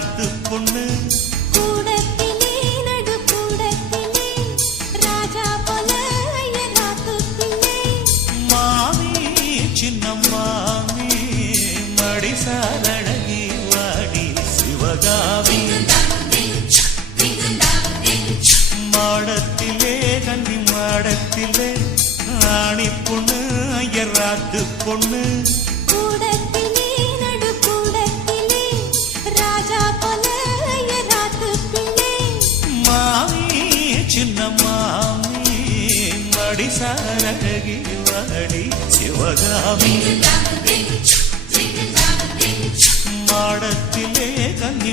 ராத்து பொண்ணு கூடத்திலே நடு கூடத்திலே ராஜா போல ராத்து பிள்ளை மாமி சின்ன மாமி மடிசாரழகி வாடி சிவகாமி மாடத்திலே கன்னி மாடத்திலே ஆணி பொண்ணு ஐயர் ராத்து பொண்ணு கூடத்திலே நடு கூடத்திலே ராஜா போல ராத்து பிள்ளை மாமி சின்ன மாமி மடிசாரழகி வாடி சிவகாமி மாடத்திலே கன்னி